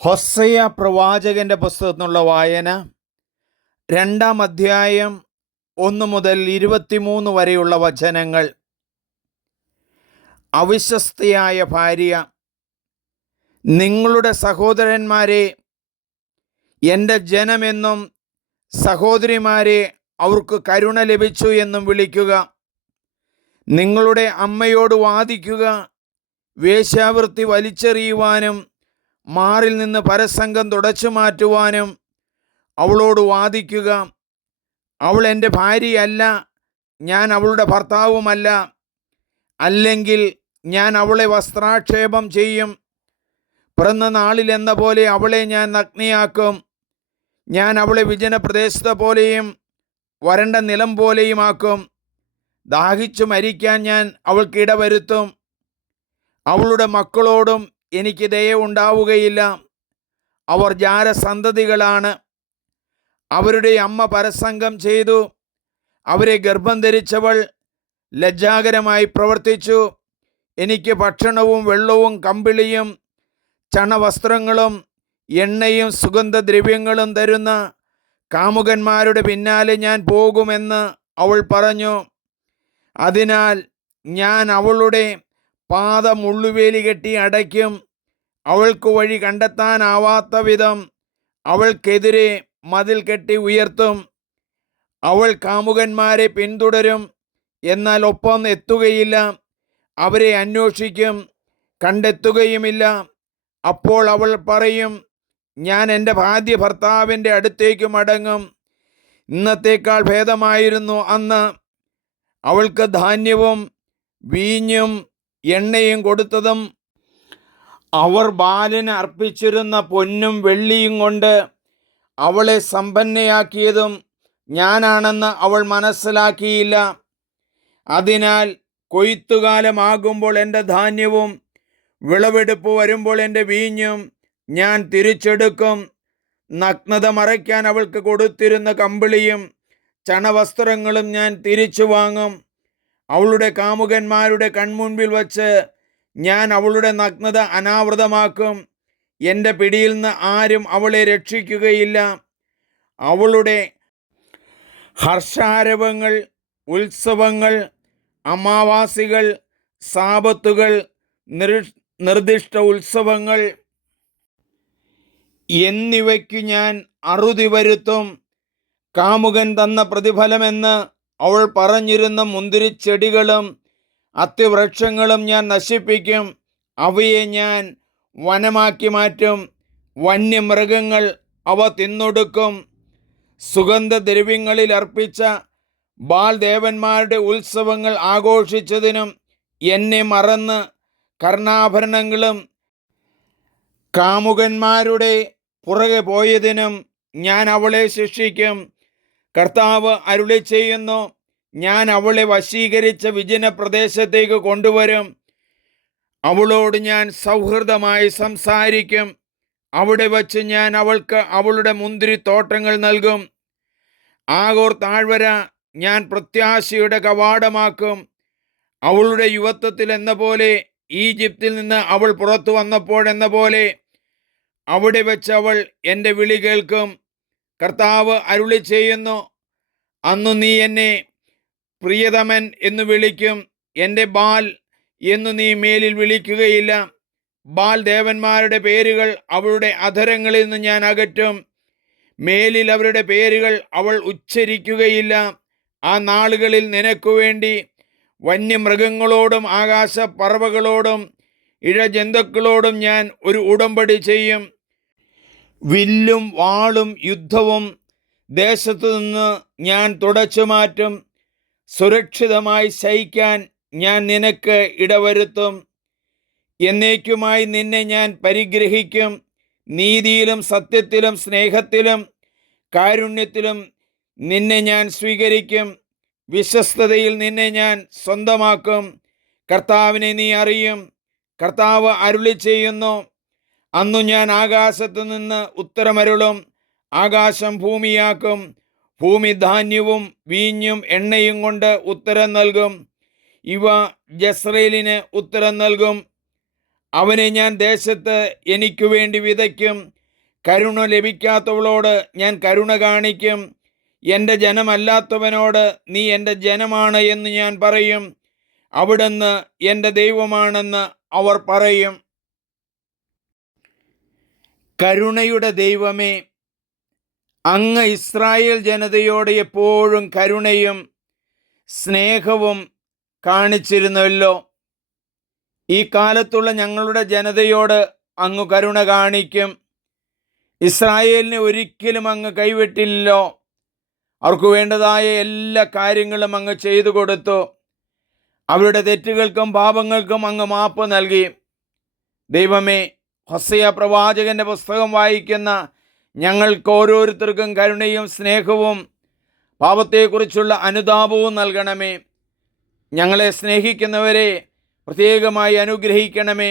ഹോസേയ പ്രവാചകന്റെ പുസ്തകത്തിൽ നിന്നുള്ള വായന 2-ാം അധ്യായം 1 മുതൽ 23 വരെയുള്ള വചനങ്ങൾ. അവിശ്വസ്തയായ ഭാര്യ, നിങ്ങളുടെ സഹോദരന്മാരെ എൻ്റെ ജനമെന്നും സഹോദരിമാരെ അവർക്ക് കരുണ ലഭിച്ചു എന്നും വിളിക്കുക. നിങ്ങളുടെ അമ്മയോട് വാദിക്കുക. വേശ്യാവൃത്തി വലിച്ചെറിയുവാനും മാറിൽ നിന്ന് പരസംഗം തുടച്ചു മാറ്റുവാനും അവളോട് വാദിക്കുക. അവൾ എൻ്റെ ഭാര്യയല്ല, ഞാൻ അവളുടെ ഭർത്താവുമല്ല. അല്ലെങ്കിൽ ഞാൻ അവളെ വസ്ത്രാക്ഷേപം ചെയ്യും. പിറന്ന നാളിലെന്ന പോലെ അവളെ ഞാൻ നഗ്നയാക്കും. ഞാൻ അവളെ വിജനപ്രദേശത്തെ പോലെയും വരണ്ട നിലം പോലെയുമാക്കും. ദാഹിച്ചു മരിക്കാൻ ഞാൻ അവൾക്ക് ഇടവരുത്തും. അവളുടെ മക്കളോടും എനിക്ക് ദയ ഉണ്ടാവുകയില്ല. അവർ ജാരസന്തതികളാണ്. അവരുടെ അമ്മ പരസംഗം ചെയ്തു. അവരെ ഗർഭം ധരിച്ചവൾ ലജ്ജാകരമായി പ്രവർത്തിച്ചു. എനിക്ക് ഭക്ഷണവും വെള്ളവും കമ്പിളിയും ചണവസ്ത്രങ്ങളും എണ്ണയും സുഗന്ധദ്രവ്യങ്ങളും തരുന്ന കാമുകന്മാരുടെ പിന്നാലെ ഞാൻ പോകുമെന്ന് അവൾ പറഞ്ഞു. അതിനാൽ ഞാൻ അവളുടെ പാത മുള്ളുവേലി കെട്ടി അടയ്ക്കും. അവൾക്ക് വഴി കണ്ടെത്താനാവാത്ത വിധം അവൾക്കെതിരെ മതിൽ കെട്ടി ഉയർത്തും. അവൾ കാമുകന്മാരെ പിന്തുടരും, എന്നാൽ ഒപ്പം എത്തുകയില്ല. അവരെ അന്വേഷിക്കും, കണ്ടെത്തുകയുമില്ല. അപ്പോൾ അവൾ പറയും, ഞാൻ എൻ്റെ ഭാര്യ ഭർത്താവിൻ്റെ അടുത്തേക്ക് മടങ്ങും. ഇന്നത്തേക്കാൾ ഭേദമായിരുന്നു അന്ന്. അവൾക്ക് ധാന്യവും വീഞ്ഞും എണ്ണയും കൊടുത്തതും അവർ ബാലിന് അർപ്പിച്ചിരുന്ന പൊന്നും വെള്ളിയും കൊണ്ട് അവളെ സമ്പന്നയാക്കിയതും ഞാനാണെന്ന് അവൾ മനസ്സിലാക്കിയില്ല. അതിനാൽ കൊയ്ത്തുകാലമാകുമ്പോൾ എൻ്റെ ധാന്യവും വിളവെടുപ്പ് വരുമ്പോൾ എൻ്റെ വീഞ്ഞും ഞാൻ തിരിച്ചെടുക്കും. നഗ്നത മറയ്ക്കാൻ അവൾക്ക് കൊടുത്തിരുന്ന കമ്പിളിയും ചണവസ്ത്രങ്ങളും ഞാൻ തിരിച്ചു വാങ്ങും. അവളുടെ കാമുകന്മാരുടെ കൺമുൻപിൽ വച്ച് ഞാൻ അവളുടെ നഗ്നത അനാവൃതമാക്കും. എൻ്റെ പിടിയിൽ നിന്ന് ആരും അവളെ രക്ഷിക്കുകയില്ല. അവളുടെ ഹർഷാരവങ്ങൾ, ഉത്സവങ്ങൾ, അമാവാസികൾ, സാബത്തുകൾ, നിർദ്ദിഷ്ട ഉത്സവങ്ങൾ എന്നിവയ്ക്ക് ഞാൻ അറുതി വരുത്തും. കാമുകൻ തന്ന പ്രതിഫലമെന്ന് അവൾ പറഞ്ഞിരുന്ന മുന്തിരിച്ചെടികളും അത്തിവൃക്ഷങ്ങളും ഞാൻ നശിപ്പിക്കും. അവയെ ഞാൻ വനമാക്കി മാറ്റും. വന്യമൃഗങ്ങൾ അവ തിന്നൊടുക്കും. സുഗന്ധദ്രവ്യങ്ങളിൽ അർപ്പിച്ച ബാൽ ദേവന്മാരുടെ ഉത്സവങ്ങൾ ആഘോഷിച്ചതിനും എന്നെ മറന്ന് കർണാഭരണങ്ങളും കാമുകന്മാരുടെ പുറകെ പോയതിനും ഞാൻ അവളെ ശിക്ഷിക്കും. കർത്താവ് അരുളി ചെയ്യുന്നു, ഞാൻ അവളെ വശീകരിച്ച വിജന പ്രദേശത്തേക്ക് കൊണ്ടുവരും. അവളോട് ഞാൻ സൗഹൃദമായി സംസാരിക്കും. അവിടെ വച്ച് ഞാൻ അവൾക്ക് അവളുടെ മുന്തിരിത്തോട്ടങ്ങൾ നൽകും. ആഗോർ താഴ്വര ഞാൻ പ്രത്യാശയുടെ കവാടമാക്കും. അവളുടെ യുവത്വത്തിൽ എന്ന പോലെ, ഈജിപ്തിൽ നിന്ന് അവൾ പുറത്തു വന്നപ്പോഴെന്ന പോലെ അവിടെ വെച്ച് അവൾ എൻ്റെ വിളി കേൾക്കും. കർത്താവ് അരുളി ചെയ്യുന്നു, അന്നു നീ എന്നെ പ്രിയതമൻ എന്ന് വിളിക്കും. എൻ്റെ ബാൽ എന്നു നീ മേലിൽ വിളിക്കുകയില്ല. ബാൽ ദേവന്മാരുടെ പേരുകൾ അവളുടെ അധരങ്ങളിൽ നിന്ന് ഞാൻ അകറ്റും. മേലിൽ അവരുടെ പേരുകൾ അവൾ ഉച്ചരിക്കുകയില്ല. ആ നാളുകളിൽ നിനക്കു വേണ്ടി വന്യമൃഗങ്ങളോടും ആകാശപ്പറവകളോടും ഇഴജന്തുക്കളോടും ഞാൻ ഒരു ഉടമ്പടി ചെയ്യും. വില്ലും വാളും യുദ്ധവും ദേശത്തു നിന്ന് ഞാൻ തുടച്ചു മാറ്റും. സുരക്ഷിതമായി ശയിക്കാൻ ഞാൻ നിനക്ക് ഇടവരുത്തും. എന്നേക്കുമായി നിന്നെ ഞാൻ പരിഗ്രഹിക്കും. നീതിയിലും സത്യത്തിലും സ്നേഹത്തിലും കാരുണ്യത്തിലും നിന്നെ ഞാൻ സ്വീകരിക്കും. വിശ്വസ്തതയിൽ നിന്നെ ഞാൻ സ്വന്തമാക്കും. കർത്താവിനെ നീ അറിയും. കർത്താവ് അരുളി ചെയ്യുന്നു, അന്നു ഞാൻ ആകാശത്തു നിന്ന് ഉത്തരമരുളും. ആകാശം ഭൂമിയാക്കും. ഭൂമി ധാന്യവും വീഞ്ഞും എണ്ണയും കൊണ്ട് ഉത്തരം നൽകും. ഇവ ജസ്രയേലിന് ഉത്തരം നൽകും. അവനെ ഞാൻ ദേശത്ത് എനിക്കു വേണ്ടി വിതയ്ക്കും. കരുണ ലഭിക്കാത്തവളോട് ഞാൻ കരുണ കാണിക്കും. എൻ്റെ ജനമല്ലാത്തവനോട് നീ എൻ്റെ ജനമാണ് എന്ന് ഞാൻ പറയും. അവിടുന്ന് എൻ്റെ ദൈവമാണെന്ന് അവർ പറയും. കരുണയുടെ ദൈവമേ, അങ്ങ് ഇസ്രായേൽ ജനതയോട് എപ്പോഴും കരുണയും സ്നേഹവും കാണിച്ചിരുന്നല്ലോ. ഈ കാലത്തുള്ള ഞങ്ങളുടെ ജനതയോട് അങ്ങ് കരുണ കാണിക്കും. ഇസ്രായേലിനെ ഒരിക്കലും അങ്ങ് കൈവിട്ടില്ലല്ലോ. അവർക്ക് വേണ്ടതായ എല്ലാ കാര്യങ്ങളും അങ്ങ് ചെയ്തു കൊടുത്തു. അവരുടെ തെറ്റുകൾക്കും പാപങ്ങൾക്കും അങ്ങ് മാപ്പ് നൽകി. ദൈവമേ, ഹോശയ്യ പ്രവാചകന്റെ പുസ്തകം വായിക്കുന്ന ഞങ്ങൾക്ക് ഓരോരുത്തർക്കും കരുണയും സ്നേഹവും പാപത്തെക്കുറിച്ചുള്ള അനുതാപവും നൽകണമേ. ഞങ്ങളെ സ്നേഹിക്കുന്നവരെ പ്രത്യേകമായി അനുഗ്രഹിക്കണമേ.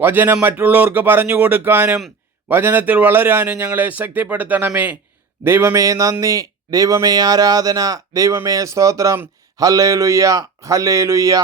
വചനം മറ്റുള്ളവർക്ക് പറഞ്ഞു കൊടുക്കാനും വചനത്തിൽ വളരാനും ഞങ്ങളെ ശക്തിപ്പെടുത്തണമേ. ദൈവമേ നന്ദി, ദൈവമേ ആരാധന, ദൈവമേ സ്തോത്രം. Hallelujah, hallelujah.